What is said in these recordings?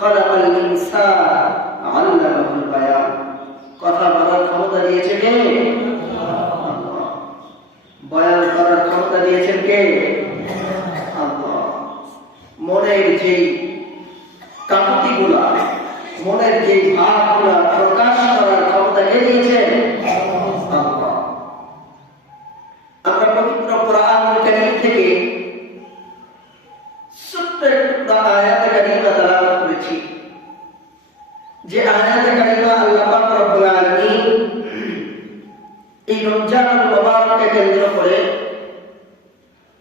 خلق الإنسان علم কেন্দ্র করে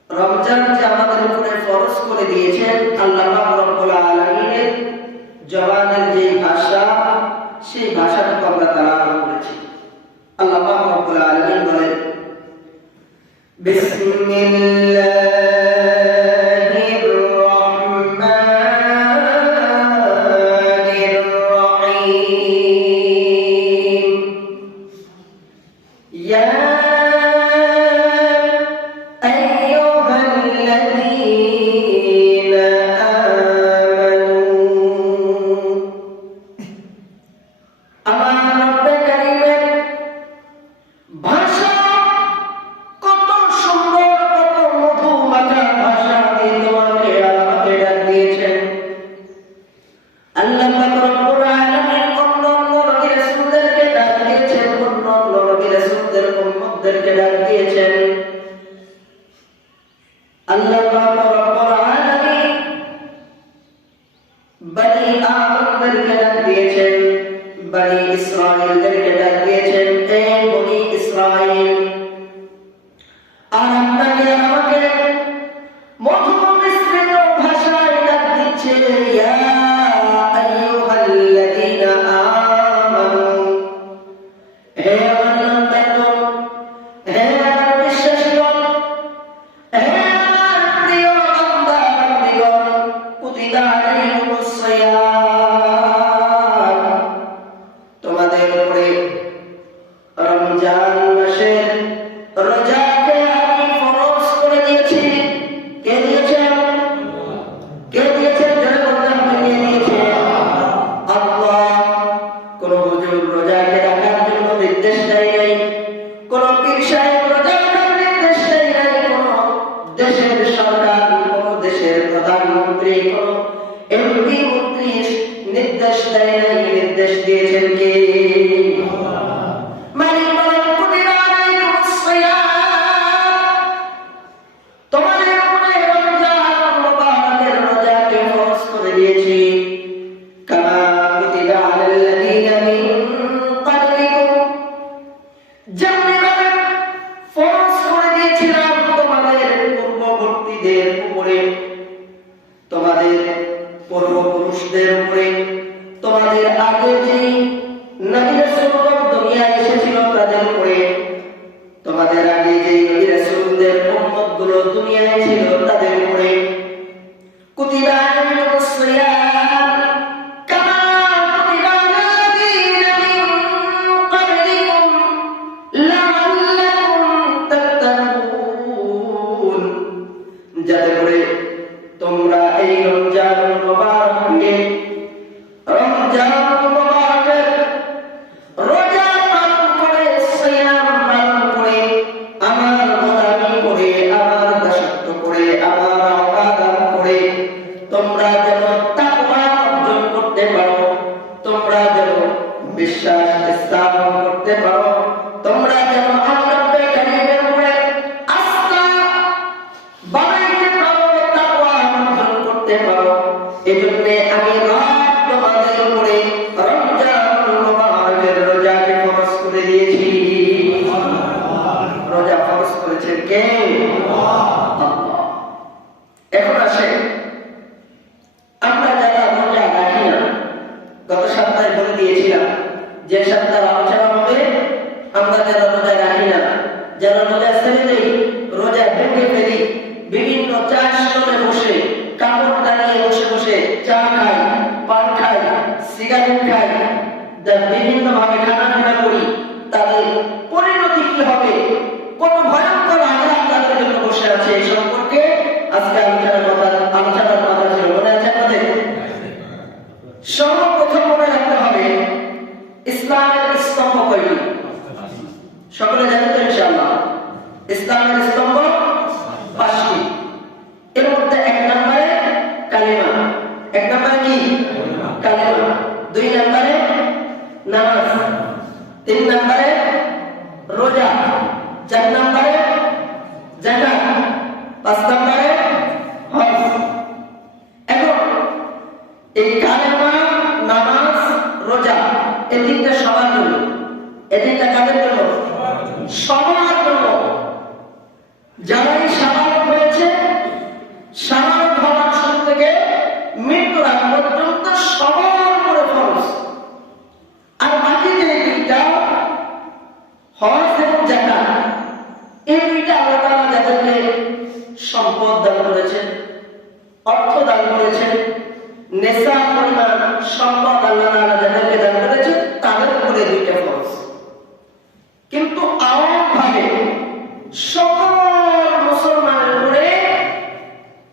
রমজান যে আমাদের উপরে ফরজ করে দিয়েছেন, আল্লাহ পাক রব্বুল আলামিনের জবানের যে ভাষা, সেই ভাষাটাকে আমরা তালাওয়াত করেছি। আল্লাহ পাক রব্বুল আলামিন বলেন, বিসমিল্লাহির রহমানির রহিম। ইয়া এই তিনটা সবার জন্য, এই তিনটা কাদের জন্য? সবার জন্য। যারাই শাবালক হয়েছে, শাবালক হওয়ার শুরু থেকে মৃত্যুর আগ পর্যন্ত সবার উপরে ফরজ। আর বাকি যে দুইটা হজ এবং যাকাত, এই দুইটা আল্লাহ তাআলা যাদেরকে সম্পদ দান করেছেন, অর্থ দান করেছেন, নেশা পরিমাণ সম্পদ আল্লাহ তাআলা যাদেরকে দান করেছেন, তাদের উপরে দুইটা ফরজ। কিন্তু আমভাবে সকল মুসলমানের উপরে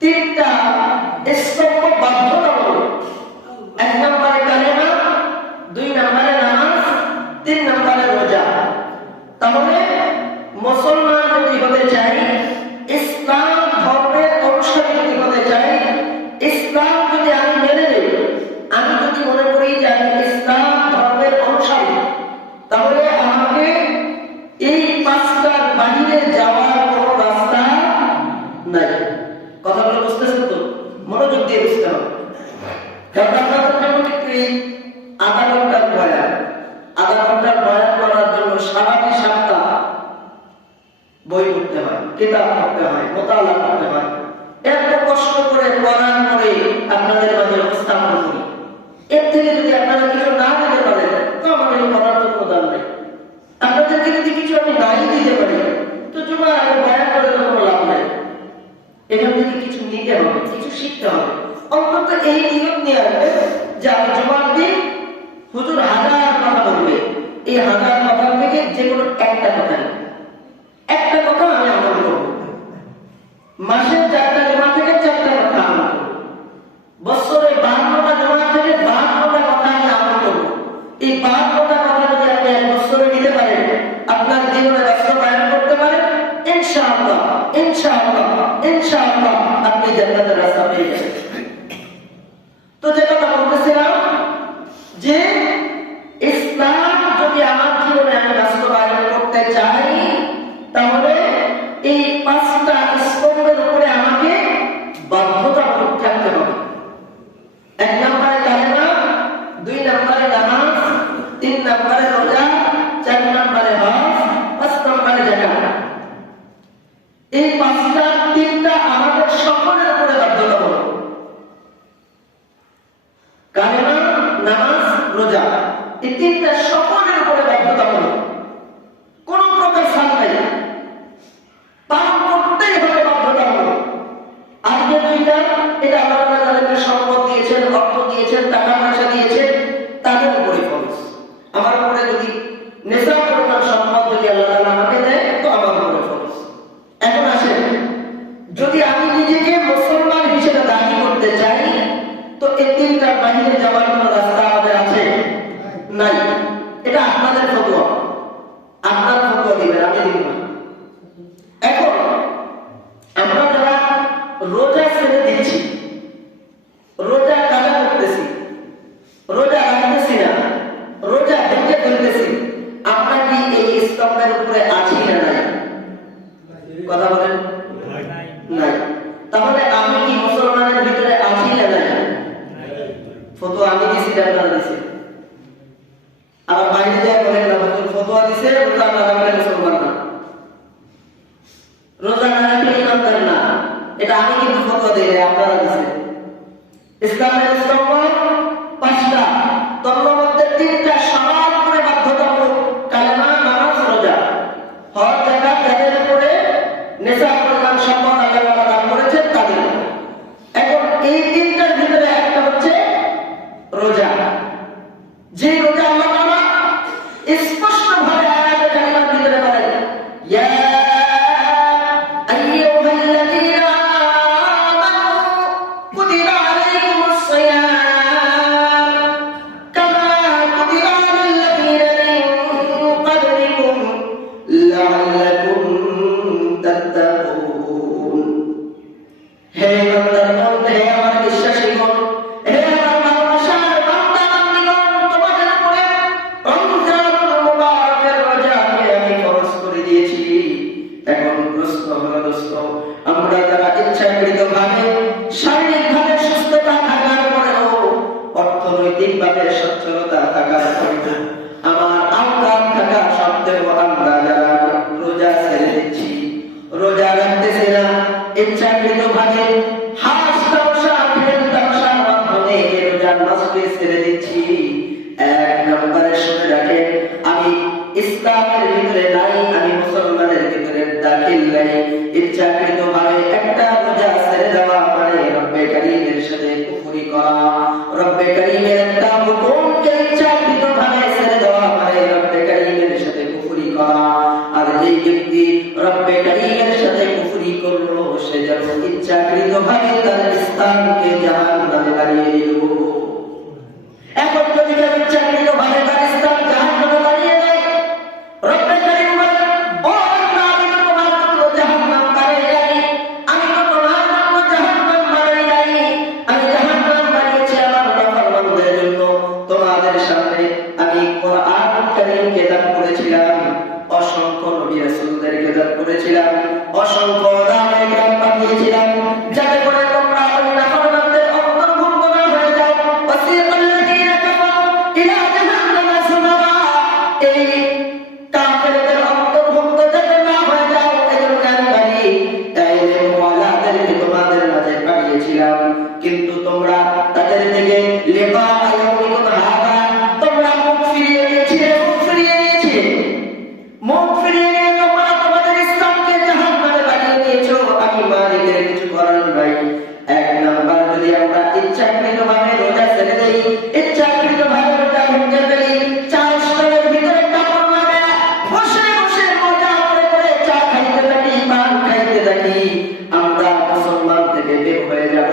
তিনটা স্তম্ভ বাধ্যতামূলক। 1 নম্বরে কালেমা, 2 নম্বরে নামাজ, 3 নম্বরে রোজা। তাহলে মুসলমান যদি হতে চাই, ইসলাম ধর্মের অনুসারী যদি হতে চাই, ইসলাম যদি আমি মেনে নেই, আমি যদি মনে করি যে আমি ইসলাম ধর্মের অনুসারী, তাহলে আমাকে এই 5টার বাইরে যাওয়ার কোনো রাস্তা নাই। কথাগুলো বুঝতেছেন তো? মনোযোগ দিয়ে বুঝতে হবে। কারণ আপনাদের জন্য কিন্তু এই আধা ঘন্টার বয়ান করার জন্য সারাটি সপ্তাহ বই পড়তে হয়, কিতাব পড়তে হয়, মোতালা করতে হয়। এত কষ্ট করে কোরআন পড়ে আপনাদের মাঝে উপস্থাপন করি। এর থেকে যদি আপনারা কিছু না দিতে পারেন, তো আমাদের করার তো কোনো দাম নেই। আপনাদেরকে যদি কিছু আমি নাই দিতে পারি, তো জুমার আগে বয়ান করে তো কোনো লাভ নেই। এখান থেকে কিছু নিতে হবে, কিছু শিখতে হবে। অন্তত এই নিয়ম নিয়ে আসবে যে আমি জুমার দিন হুজুর 1000 কথা বলবে, এই 1000 কথা থেকে যে কোনো একটা কথা নেই, একটা কথা আমি আমল করব। মাসে 4টা জমা থেকে 4টা কথা আমল করব। বছরে 52টা জমা থেকে 52টা কথা আমি আমল করব। এই 52টা কথা যদি আপনি এক বছরে নিতে পারেন, আপনার জীবনে বাস্তবায়ন করতে পারেন, ইনশাআল্লাহ ইনশাআল্লাহ ইনশাআল্লাহ আপনি জান্নাতের রাস্তা পেয়ে যাবেন। তো যে কথা বলতেছিলাম যে ইসলাম যদি আমার জীবনে আমি বাস্তবায়ন করতে চাই, তাহলে এই 5টা স্তম্ভের উপরে আমাকে বাধ্যতামূলক থাকতে হবে। 1 নম্বরে কালেমা, 2 নম্বরে নামাজ, 3 নম্বরে রোজা, 4 নম্বরে হজ, 5 নম্বরে যাকাত। এই 5টা 3টা আমাদের সকলের উপরে বাধ্যতামূলক। কালেমা, নামাজ, রোজা, এই 3টা সকলের উপরে বাধ্যতামূলক। কোন প্রকার ছাড় নাই, পালন করতেই হবে, বাধ্যতামূলক। আর যে 2টা, এটা আল্লাহ তাআলা যাদেরকে সম্পদ দিয়েছেন, অর্থ দিয়েছেন, টাকা পয়সা দিয়েছেন, তাদের উপরে ফরজ। আমার উপরে যদি নেশা পরিমাণ সম্পদ যদি আল্লাহ তাআলা আমাকে দেয়, তো আমার উপরে ফরজ। এখন আসেন, যদি আমি নিজেকে মুসলমান হিসেবে দাবি করতে চাই, তো এই 3টার বাইরে যাওয়ার কোনো রাস্তা আমাদের আছে? নাই। এটা আপনাদের ফতোয়া, আপনার ফতোয়া দিবেন, আমি দিব না। এখন আমরা যারা রোজা ছেড়ে দিচ্ছি, রোজা কাজা করতেছি, রোজা রাখতেছি না, রোজা ভেঙে ফেলতেছি, আমরা কি এই স্তম্ভের উপরে আছি না নাই? কথা বলেন, নাই। তাহলে আমি কি মুসলমানের ভিতরে আছি না নাই? ফতোয়া আমি দিছি, আপনারা দিছি। আবার বাইরে যায় বলেন না, ফতোয়া দিছে রোজা না রাখলে মুসলমান না, রোজা না রাখলে ইমানদার না। এটা আমি কিন্তু ফতোয়া দিই না, আপনারা দিছেন। ইসলামের স্তম্ভ 5টা, তার মধ্যে 3টা সবার উপরে বাধ্যতামূলক, কালেমা, নামাজ, রোজা। হজ, যাকাত যাদের উপরে নেশা পরিমাণ সম্পদ আল্লাহ তাআলা দান করেছেন, তাদের। এখন এই 3টার ভিতরে একটা হচ্ছে রোজা। যে রোজা আল্লাহ তাআলা স্পষ্ট ভাবে আয়াতে কারিমার ভিতরে বলেন, ইয়া আইয়ুহাল্লাযীনা আমানু কুতিবা আলাইকুমুস সিয়াম কামা কুতিবা আলাল্লাযীনা মিন ক্বাবলিকুম লাআল্লাকুম তাত্তাকুন। হে বান্দাগণ, হে আমার বিশ্বাসীগণ, হে আমার ভালোবাসার বান্দাগণ, তোমাদের উপরে রমজানুল মুবারকের রোজাকে আমি ফরজ করে দিয়েছি। এখন প্রশ্ন হলো দোস্ত, আমরা যারা ইচ্ছাকৃতভাবে শারীরিকভাবে সুস্থতা থাকার পরেও, অর্থনৈতিকভাবে সচ্ছলতা থাকার পরেও, আমার আওকাত থাকা সত্ত্বেও আমরা যারা রোজা ছেড়ে দিচ্ছি, রোজা রাখতে ইসলামের ভিতরে নাই, আমি মুসলমানের ভিতরে দাখিল নাই। ইচ্ছাকৃতভাবে একটা রোজা ছেড়ে দেওয়া মানে রব্বে কারীমের সাথে কুফরি করা। রব্বে কারীমের একটা হুকুমকে ইচ্ছাকৃতভাবে ছেড়ে দেওয়া মানে রব্বে কারীমের সাথে কুফরি করা। আর যেই ব্যক্তি রব্বে কারীমের সাথে কুফরি করলো সে যেন ইচ্ছাকৃতভাবে তার ইসলামকে জাহান্নামে বানিয়ে দিল। এখন যদি কেউ ইচ্ছাকৃতভাবে তার ইসলাম জাহান্নামে বানিয়ে দেয়, রব্বে কারীম বলেন, ও আল্লাহ, আমি তো তোমার জন্য জাহান্নাম বানাই নাই, আমি তো তোমার জন্য জাহান্নাম বানাই নাই, আমি জাহান্নাম বানিয়েছি আমার নাফরমানদের জন্য। তোমাদের সামনে আমি কোরআন কারীমকে দান করেছিলাম, অসংখ্য নবী রাসূলদেরকে দান করেছিলাম, অসংখ্য ওলামায়ে কেরাম পাঠিয়েছিলাম, যাতে করে তোমরা ওই নাফরমানদের অন্তর্ভুক্ত না হয়ে যাও। ওয়াসিয়াল্লাযীনা কাফারু ইলা জাহান্নামা যুমারা, এই কাফেরদের অন্তর্ভুক্ত যাতে না হয়ে যাও এজন্য আমি বলি তাইলে ওয়ালাদেরকে তোমাদের মাঝে পাঠিয়েছিলাম, কিন্তু তোমরা তাদের থেকে লিকা ইয়াউমিকুম হাদা তোমরা মুখ ফিরিয়ে নিয়েছিলে, মুখ ফিরিয়ে নিয়েছিলে, মুখ ফিরিয়ে নিয়ে তোমরা তোমাদের ইসলামকে জাহান্নামে বানিয়ে দিয়েছো। আমি মালিকের কিছু করার নাই। এক নাম্বার, যদি আমরা ইচ্ছাকৃতভাবে রোজা ছেড়ে দেই, ইচ্ছাকৃতভাবে রোজা ভেঙে ফেলি, চা স্টলের ভিতরে কাপড় লাগায় বসে বসে রোজা করে চা খাইতে থাকি, পান খাইতে থাকি, আমরা মুসলমান থেকে বের হয়ে যাব।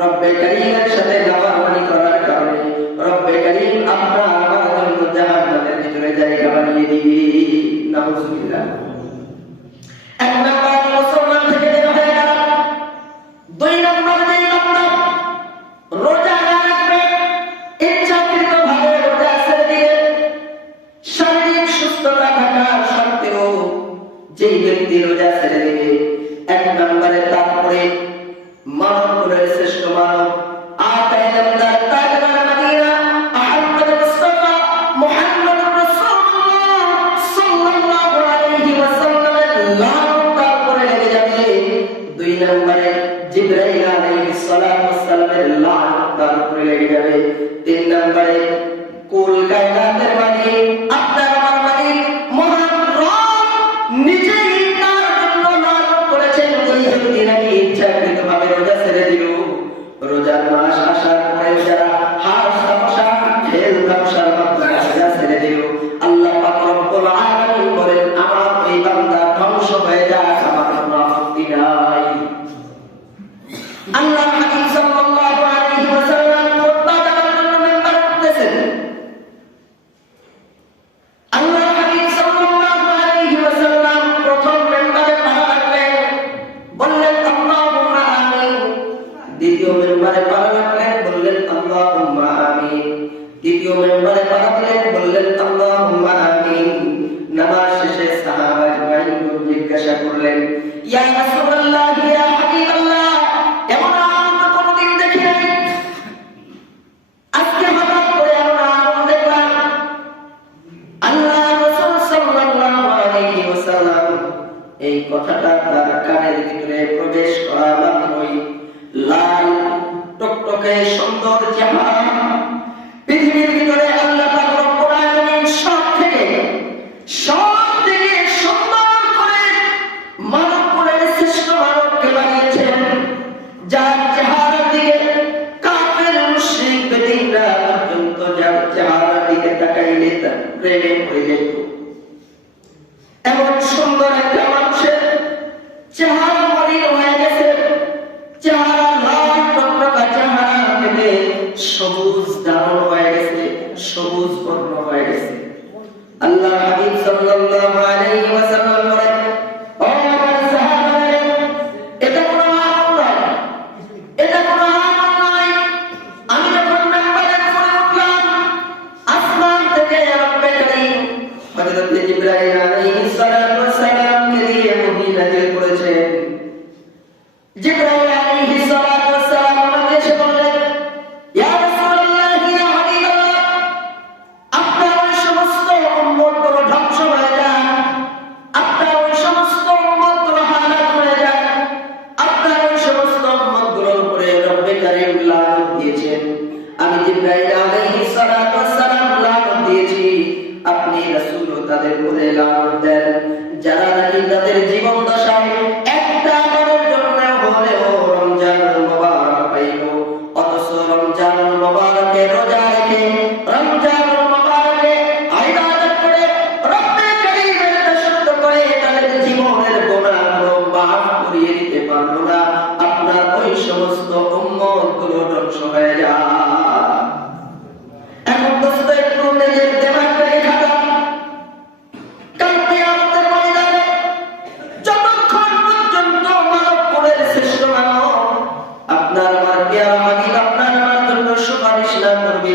রব্বে কারীমের সাথে নাফরমানি করার কারণে রব্বে কারীম আপনার আমার জন্য জাহান্নামের ভিতরে জায়গা বানিয়ে দিবে। নাউজুবিল্লাহ। এক নাম্বার মুসলমান থেকে বের হয়ে গেল। দুই নাম্বার, যে নাম্বার রোজা না রাখবে, ইচ্ছাকৃতভাবে রোজা ছেড়ে দিয়ে শারীরিক সুস্থতা থাকা সত্ত্বেও যেই ব্যক্তি রোজা ছেড়ে দেবে, এক নম্বরে তারপরে মানব কুলের শ্রেষ্ঠ মানব আতাইনাল্লাহ তাজমান মাদিনা আহমদ মুস্তাফা মুহাম্মদুর রাসূলুল্লাহ সাল্লাল্লাহু আলাইহি ওয়াসাল্লামের লানত তারপরে লেগে যাবে। দুই নম্বরে জিবরাইল আলাইহিস সালাতু ওয়াস সালামের লানত তারপরে লেগে যাবে। তিন নম্বরে কুল কায়নাতের মালিক আপনার আমার মালিক মহান রব নিজেই তার জন্য লানত করেছেন। ওই ব্যক্তি নাকি ইচ্ছাকৃতভাবে রোজা ছেড়ে দিল। রোজার মাস আসার পরে যারা হাড় তামাশা খেল তামাশার মাধ্যমে রোজা ছেড়ে দিল, আল্লাহ পাক রব্বুল আলামিন বলেন, আমার এই বান্দা ধ্বংস হয়ে যায়, আমার কোনো আপত্তি নাই। আল্লাহ হাবিব সাল্লাল্লাহু আলাইহি ওয়াসাল্লাম খুতবা দেওয়ার জন্য মিম্বারে উঠতেছেন। আল্লাহ হাবিব সাল্লাল্লাহু আলাইহি ওয়াসাল্লাম প্রথম মিম্বারে পা রাখলেন, বললেন আল্লাহুম্মা আমিন। দ্বিতীয় মিম্বারে পা রাখলেন, বললেন আল্লাহুম্মা আমিন। তৃতীয় মিম্বারে পা রাখলেন, বললেন আল্লাহুম্মা আমিন। নামাজ শেষে সাহাবা আজমাইন জিজ্ঞাসা করলেন, ইয়া রাসূলুল্লাহ, ইয়া হাবিবাল্লাহ, এমন আনন্দ কোনদিন দেখি নাই, আজকে হঠাৎ করে এমন আনন্দ দেখলাম। আল্লাহ রাসূল সাল্লাল্লাহু আলাইহি ওয়াসাল্লাম এই কথাটা তার কানের ভিতরে প্রবেশ করা মাত্রই লাল টকটকে সুন্দর চেহারা, পৃথিবীর ভিতরে আল্লাহ পাক রব্বুল আলামিন সব থেকে সুন্দর করে মানব কুলের শ্রেষ্ঠ মানবকে বানিয়েছেন, যার চেহারার দিকে কাফের মুশরিক বেদিনরা পর্যন্ত যার চেহারার দিকে তাকাইলে তার প্রেমে পড়ে যেত। এমন সুন্দর একটা মানুষের চেহারা মলিন হয়ে গেছে, চেহারা লাল টকটকা চেহারা থেকে সবুজ দারুণ হয়ে গেছে, সবুজ বর্ণ হয়ে গেছে। আল্লাহ হাবিব সাল্লাল্লাহু আলাইহি ওয়াসাল্লাম বলেন, ও আমার সাহাবারা, এটা কোনো আনন্দ নয়, এটা কোনো আনন্দ নয়। আমি যখন মিম্বারে উপরে উঠলাম, আসমান থেকে রব্বে কারীম হযরত জিবরাইল আলাইহিস সালাতু ওয়াস সালামকে দিয়ে ওহী নাযিল করেছেন। জিবরাইল আলাইহিস সালাতু ওয়াস সালাম আমাকে এসে বললেন, ইয়া রাসূলুল্লাহ, ইয়া হাবিবাল্লাহ, আপনার তাদের উপরে লানত দেন। যারা নাকি তাদের জীবন দশায় একটা আমলের জন্য হলেও রমজান মুবারক পাইল, অথচ রমজান মুবারকে রোজা রেখে রমজান মুবারকে ইবাদত করে রব্বে কারীমের দাসত্ব করে তাদের জীবনের গুনাহগুলো মাফ করিয়ে দিতে পারলো না, আপনার ওই সমস্ত উম্মতগুলো ধ্বংস হয়ে যায়। এখন দোস্ত একটু নিজের দিমাগটাকে খাটান। কাল কিয়ামতের ময়দানে যতক্ষণ পর্যন্ত মানবকুলের শ্রেষ্ঠ মানব আপনার আমার পেয়ারা হাবিব আপনার আমার জন্য সুপারিশ না করবে,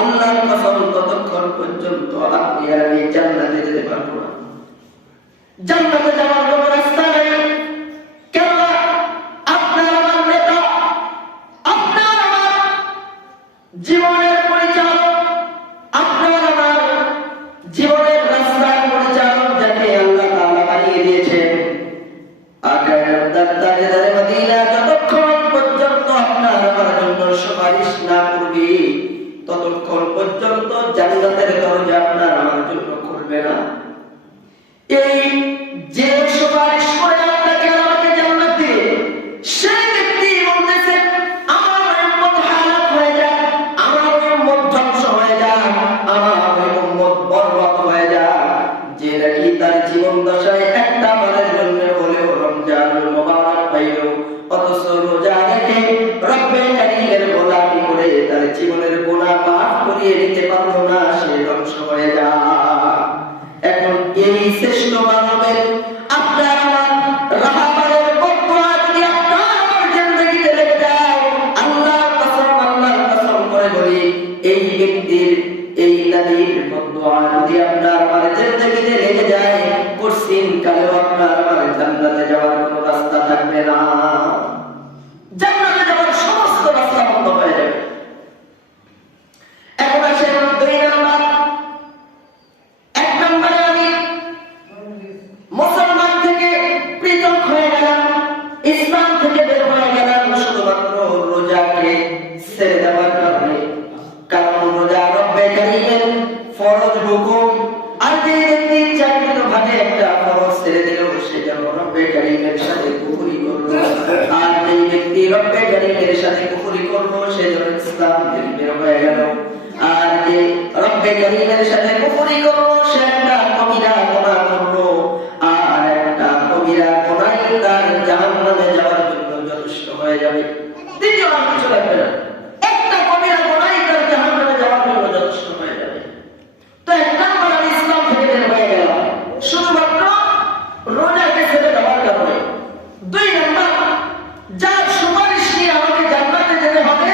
আল্লাহর কসম ততক্ষণ পর্যন্ত আপনি আর আমি জান্নাতে যেতে পারবো না। জান্নাতে যাওয়ার কোনো রাস্তা নেই। কেননা আপনার আমার নেতা, আপনার আমার জীবনের পরিচালক, আপনার আমার জীবনের রাস্তার পরিচালক যাকে আল্লাহ তাআলা বানিয়ে দিয়েছেন, তাজদারে মদিনা যতক্ষণ পর্যন্ত আপনার আমার জন্য সুপারিশ না করবে ততক্ষণ পর্যন্ত জান্নাতের দরজা আপনার আমার জন্য খুলবে না। এই যে সুপারিশ করে আপনাকে আমাকে জান্নাত দিবে, সেই ব্যক্তি বলতেছে আমার উম্মত হালাক হয়ে যায়, আমার উম্মত ধ্বংস হয়ে যায়, আমার উম্মত বরবাদ হয়ে যায়, যে নাকি তার জীবন দশায় একটা বারের জন্য হলেও রমজানুল মুবারক পাইল, অথচ রোজা রেখে রব্বে কারীমের গোলামি করে তার জীবনের গুনাহ মাফ করিয়ে দিতে পারলো না, সে ধ্বংস হয়ে যায়। এখন এই শ্রেষ্ঠ মানবের আপনার আমার রাহাবারের বদদুয়া যদি আপনার আমার জিন্দেগিতে লেগে যায়, আল্লাহর কসম করে বলি, এই ব্যক্তির এই নবীর বদদুয়া যদি আপনার আমার জিন্দেগিতে লেগে যায়, পরদিন কালেও আপনার আমার জান্নাতে যাওয়ার কোনো রাস্তা থাকবে না। জান্নাতে যাওয়ার সমস্ত রাস্তা বন্ধ হয়ে যাবে। এখন আসেন দুই নাম্বার। এক নম্বরে আমি মুসলমান থেকে পৃথক হয়ে গেলাম, ইসলাম থেকে বের হয়ে গেলাম শুধুমাত্র রোজাকে ছেড়ে দেওয়ার কারণে। কারণ রোজা রব্বে কারীমের ফরজ হুকুম, আর যে ব্যক্তি ইচ্ছাকৃত ভাবে একটা ফরজ ছেড়ে দিল সে যেন রব্বে কারীমের সাথে কুফরি করলো, আর যে ব্যক্তি রব্বে কারীমের সাথে কুফরি করলো সে যেন ইসলাম থেকে বের হয়ে গেল, আর যে রব্বে কারীমের সাথে কুফরি করলো সে একটা কবিরা গুনাহ করলো, আর একটা কবিরা গুনাহ তার জাহান্নামে যাওয়ার জন্য যথেষ্ট হয়ে যাবে। দ্বিতীয় আর কিছু লাগবে না, একটা কবিরা গুনাহ তার জাহান্নামে যাওয়ার জন্য যথেষ্ট হয়ে যাবে। তো এক নাম্বার আমি ইসলাম থেকে বের হয়ে গেলাম শুধুমাত্র রোজাকে ছেড়ে দেওয়ার কারণে। দুই নাম্বার, যার সুপারিশ নিয়ে আমাকে জান্নাতে যেতে হবে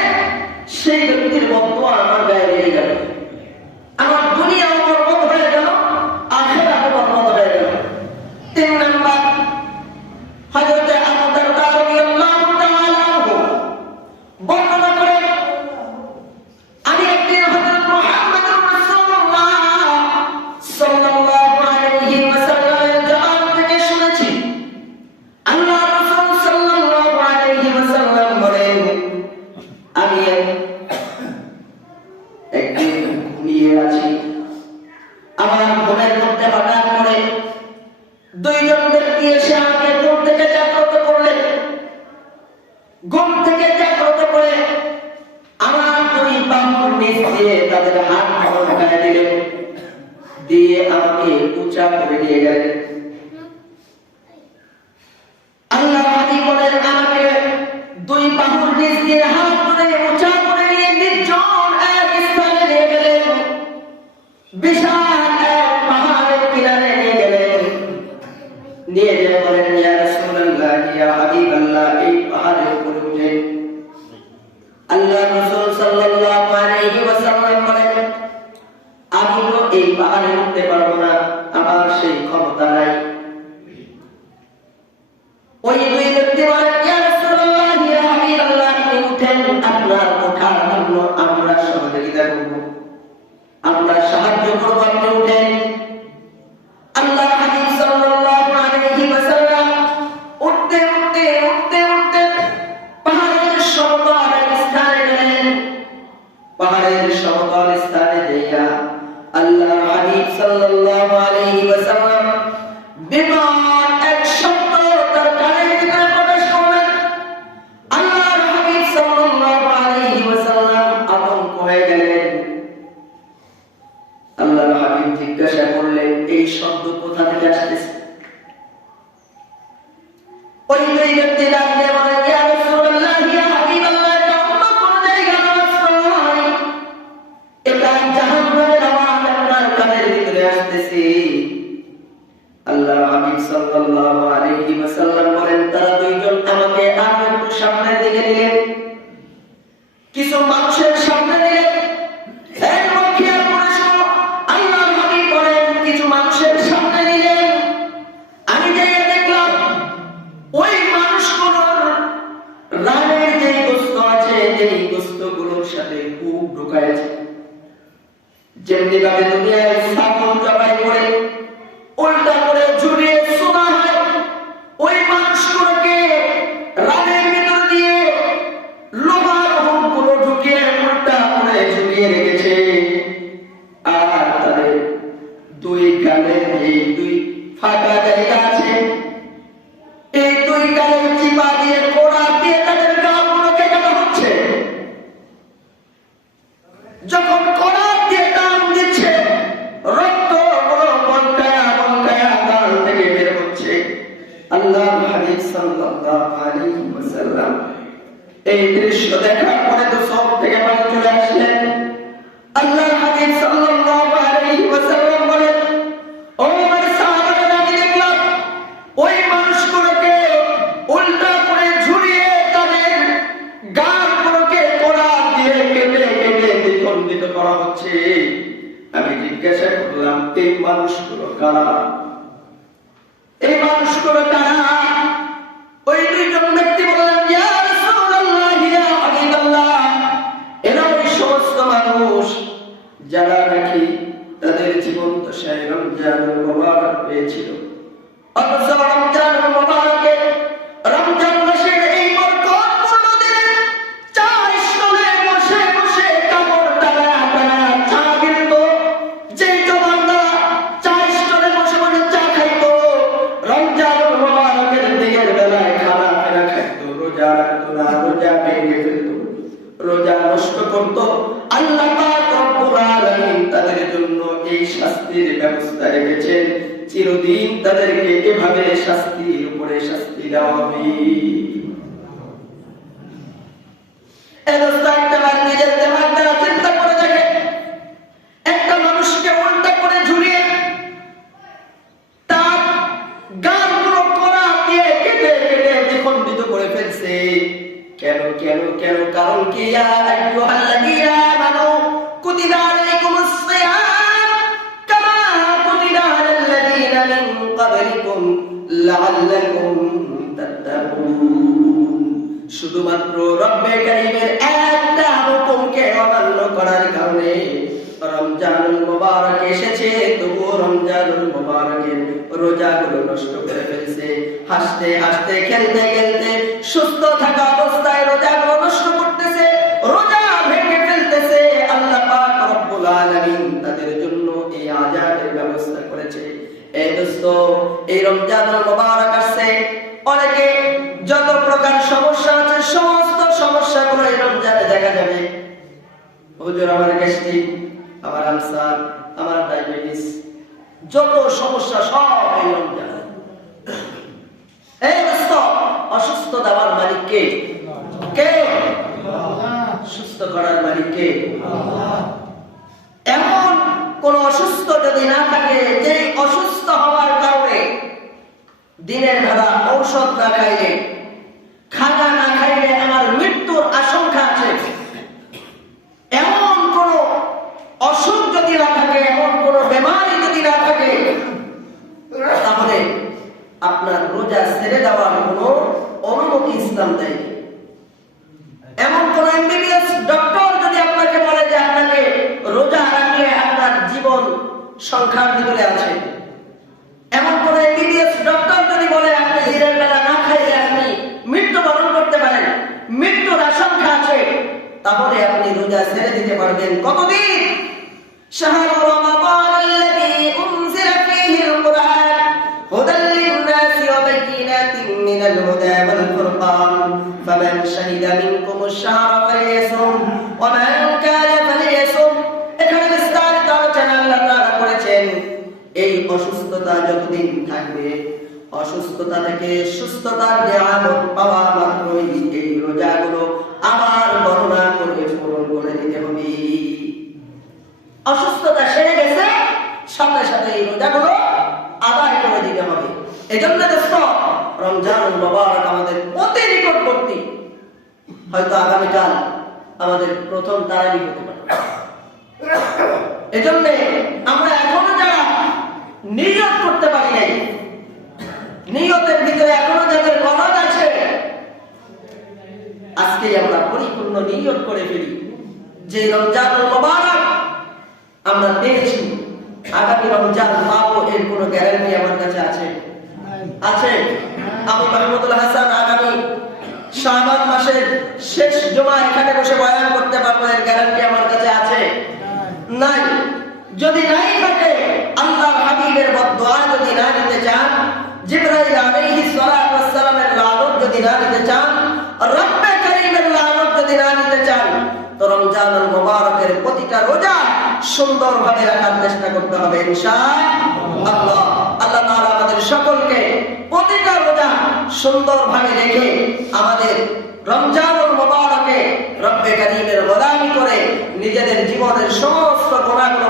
সেই ব্যক্তির বদদুয়া আমার গায়ে লেগে গেল, আমার দুনিয়াও বরবাদ হয়ে গেল, আখিরাতও বরবাদ হয়ে গেল। তিন নাম্বার, হযরত আবু দারদা রাদিয়াল্লাহু তাআলা আনহু বর্ণনা করেন, আমি একদিন হযরত মুহাম্মদুর রাসূলুল্লাহ সাল্লাল্লাহু আলাইহি ওয়াসাল্লামের জবান থেকে শুনেছি, আল্লাহ রাসূল সাল্লাল্লাহু আলাইহি ওয়াসাল্লাম বলেন, আমি একদিন ঘুমিয়ে আছি, আমার ঘুমের মধ্যে হঠাৎ করে দুইজন ব্যক্তি এসে আমাকে ঘুম থেকে জাগ্রত করলেন। ঘুম থেকে জাগ্রত করে আমার দুই বাহুর নিচ দিয়ে তাদের হাত ঢাকায় দিলেন, দিয়ে আমাকে উঁচা করে নিয়ে গেলেন। আল্লাহ হাবিব বলেন, আমাকে দুই বাহুর নিচ দিয়ে হাত ধরে উঁচা করে নিয়ে নির্জন এক স্থানে নিয়ে গেলেন, বিশাল এক পাহাড়ের কিনারে নিয়ে গেলেন। নিয়ে যেয়ে বলেন, ইয়া রাসূলুল্লাহ, ইয়া হাবিবাল্লাহ, এই পাহাড়ের উপরে উঠেন। আল্লাহ রাসূল সাল্লাল্লাহু আলাইহি ওয়াসাল্লাম বলেন, আমি তো এই পাহাড়ে উঠতে পারবো না, আমার সেই ক্ষমতা নাই। ওই দুই ব্যক্তি বলেন, ইয়া রাসূলুল্লাহ, ইয়া হাবিবাল্লাহ, আপনি উঠেন, আপনার ওঠার জন্য আমরা সহযোগিতা করব, আমরা সাহায্য করব, আপনি উঠেন। আল্লাহ হাবিব সাল্লাল্লাহু আলাইহি ওয়াসাল্লাম উঠতে উঠতে উঠতে উঠতে পাহাড়ের সমতল স্থানে গেলেন। পাহাড়ের সমতল স্থানে যাইয়া আল্লাহ হাবিব সাল্লাল্লাহু সাল্লাল্লাহু আলাইহি ওয়াসাল্লাম বিকট এক শব্দ তার কানের ভিতরে প্রবেশ করলেন। আল্লাহর হাবিব সাল্লাল্লাহু আলাইহি ওয়াসাল্লাম আতঙ্ক হয়ে গেলেন। আল্লাহর হাবিব জিজ্ঞাসা করলেন, এই শব্দ কোথা থেকে আসতেছে? ওই দুই ব্যক্তি ডাকতে বলে, ইয়া রাসূলুল্লাহ, ইয়া হাবিবাল্লাহ, এটা অন্য কোন জায়গার আওয়াজ নয়, এটা জাহান্নামের আওয়াজ আপনার কানের ভিতরে আসতেছে। আল্লাহর হাবিব সাল্লাল্লাহু আলাইহি ওয়াসাল্লাম বলেন, তারা দুইজন আমাকে আরো একটু সামনের দিকে নিলেন, কিছু মানুষের সামনে নিলেন। একবার খেয়াল করে শোনো, আল্লাহর হাবিব বলেন, কিছু মানুষের সামনে নিলেন। আমি যেয়ে দেখলাম ওই মানুষগুলোর রানের যে গোস্ত আছে, যেই গোস্তগুলোর সাথে খুব ঢুকাইছে, যেমনি ভাবে দুনিয়ায় ছাগল জবাই করে উল্টা করে ঝুলিয়ে শোনা হয়, ওই মানুষগুলোকে রানের ভিতর দিয়ে লোহার হুকগুলো ঢুকিয়ে উল্টা করে ঝুলিয়ে রেখেছে। আর তাদের দুই গালের যে দুই ফাঁকা জায়গা আছে, এই দুই গালের চিপা দিয়ে কোড়া দিয়ে তাদের গালগুলোকে কাটা হচ্ছে। যখন কোড়া দিয়ে টান দিচ্ছে, রক্তগুলো বলকায়া বলকায়া গাল থেকে বের হচ্ছে। আল্লাহর হাবিব সাল্লাল্লাহু আলাইহি ওয়াসাল্লাম এই দৃশ্য দেখার পরে তো সব থেকে পানি চলে আসলেন। আল্লাহর হাবিব সাল্লাল্লাহু আলাইহি ওয়াসাল্লাম বলেন, ও আমার সাহাবারা, আমি দেখলাম ওই মানুষগুলোকে উল্টা করে ঝুলিয়ে তাদের গালগুলোকে কোড়া দিয়ে কেটে কেটে দ্বিখণ্ডিত করা হচ্ছে। আমি জিজ্ঞাসা করলাম, এই মানুষগুলো কারা? এই মানুষগুলো কারা? ওই দুইজন ব্যক্তি বললেন, ইয়া রাসূলুল্লাহ, ইয়া হাবিবাল্লাহ, এরা ওই সমস্ত মানুষ যারা নাকি তাদের জীবন দশায় রমজানুল মুবারক পেয়েছিল। অথচ রমজানুল মুবারকে, রমজান মাসের এই বরকতপূর্ণ দিনে চা স্টলে বসে বসে কাপড় টানা টানা চা গিলত, যেই জবানরা চা স্টলে বসে বসে চা খাইতো, রমজানুল মুবারকের দিনের বেলায় খানা ফেরা খাইতো, রোজা রাখতো না, রোজা ভেঙে ফেলতো, রোজা নষ্ট করতো, আল্লাহ পাক রব্বুল আলামিন তাদের জন্য এই শাস্তির ব্যবস্থা রেখেছেন। চিরদিন তাদেরকে এভাবে শাস্তির উপরে শাস্তি দেওয়া হবে। নিজের দেমাগ দ্বারা চিন্তা করে দেখে, একটা মানুষকে উল্টা করে ঝুলিয়ে তার গালগুলো কোড়া দিয়ে কেটে কেটে দ্বিখণ্ডিত করে ফেলছে। কেন কেন কেন? কারণ কি? ইয়া আইয়ুহাল্লাযীনা আমানু কুতিবা আলাইকুমুস সিয়াম কামা কুতিবা আলাল্লাযীনা মিন ক্বাবলিকুম লাআল্লাকুম তাত্তাকুন। শুধুমাত্র রব্বে কারীমের একটা হুকুমকে অমান্য করার কারণে রমজানুল মুবারক এসেছে, তবু রমজানুল মুবারকের রোজাগুলো নষ্ট করে ফেলছে। হাসতে হাসতে খেলতে খেলতে সুস্থ থাকা অবস্থায় রোজাগুলো নষ্ট করতেছে, রোজা ভেঙে ফেলতেছে। আল্লাহ পাক রব্বুল আলামিন তাদের জন্য এই আযাবের ব্যবস্থা করেছে। এই দোস্ত, এই রমজানুল মুবারক আসছে, অনেকে যত প্রকার সমস্যা আছে সমস্ত সমস্যাগুলো এই রমজানে দেখা যাবে। হুজুর, আমার গ্যাস্ট্রিক, আমার আলসার, আমার ডায়াবেটিস, যত সমস্যা সব এই রমজান। এই দোস্ত, অসুস্থ দেওয়ার মালিক কে? কে? সুস্থ করার মালিক কে? এমন কোন অসুস্থ যদি না থাকে যে অসুস্থ হওয়ার কারণে দিনের বেলা ঔষধ না খাইলে, খানা না খাইলে আমার মৃত্যুর আশঙ্কা আছে, এমন কোন অসুখ যদি না থাকে, এমন কোন বেমারি যদি না থাকে, তাহলে আপনার রোজা ছেড়ে দেওয়ার কোন অনুমতি ইসলাম দেয়নি। এমন কোন এমবিবিএস ডক্টর যদি আপনাকে বলে যে আপনাকে রোজা রাখলে আপনার জীবন সংখ্যার ভিতরে আছে, এমন কোন এমবিবিএস ডক্টর যদি বলে আপনি দিনের বেলা না খাইলে আপনি মৃত্যুবরণ করতে পারেন, মৃত্যুর আশঙ্কা আছে, তাহলে আপনি রোজা ছেড়ে দিতে পারবেন। কতদিন? শাহরু রমাদান আল্লাযী উনজিলা والهدى والفرقان فمن شهد منكم الشهر فليصم ومن كان فليصم। এখানে বিস্তারিত আলোচনা আল্লাহ তাআলা করেছেন এই অসুস্থতা যতদিন থাকবে, অসুস্থতা থেকে সুস্থতার নিয়ামত পাওয়া মাত্রই এই রোজাগুলো আবার গণনা করে পূরণ করে দিতে হবে। অসুস্থতা সেরে গেছে, সাথে সাথে এই রোজাগুলো আদায় করে দিতে হবে। এজন্য দোস্ত, রমজানুল মুবারক আমাদের অতি নিকটবর্তী। হয়তো আগামীকাল আমাদের প্রথম তারাবি হতে পারে। এজন্য আমরা এখনো যারা নিয়ত করতে পারি নাই, নিয়তের ভিতরে এখনো যাদের গলদ আছে, আজকে আমরা পরিপূর্ণ নিয়ত করে ফেলি যে রমজানুল মুবারক আমরা পেয়েছি, আগামী রমজান পাবো, এর কোনো গ্যারান্টি আমার কাছে আছে? আছে? আবু মাহমুদুল হাসান আগামী শাবান মাসের শেষ জুমা এখানে বসে বয়ান করতে পারবো, এর গ্যারান্টি আমার কাছে আছে? নাই। যদি নাই থাকে, আল্লাহর হাবিবের বদদুয়া যদি না নিতে চান, জিবরাইল আলাইহিস সালাতু ওয়াস সালামের লানত যদি না নিতে চান, রব্বে কারীমের লানত যদি না নিতে চান, তো রমজানুল মুবারকের প্রতিটা রোজা সুন্দরভাবে রাখার চেষ্টা করতে হবে ইনশাআল্লাহ। আল্লাহ তাআলা আমাদের সকলকে প্রতিটা রোজা সুন্দরভাবে রেখে আমাদের রমজানুল মুবারকে রব্বে কারীমের গোলামি করে নিজেদের জীবনের সমস্ত গুনাহগুলো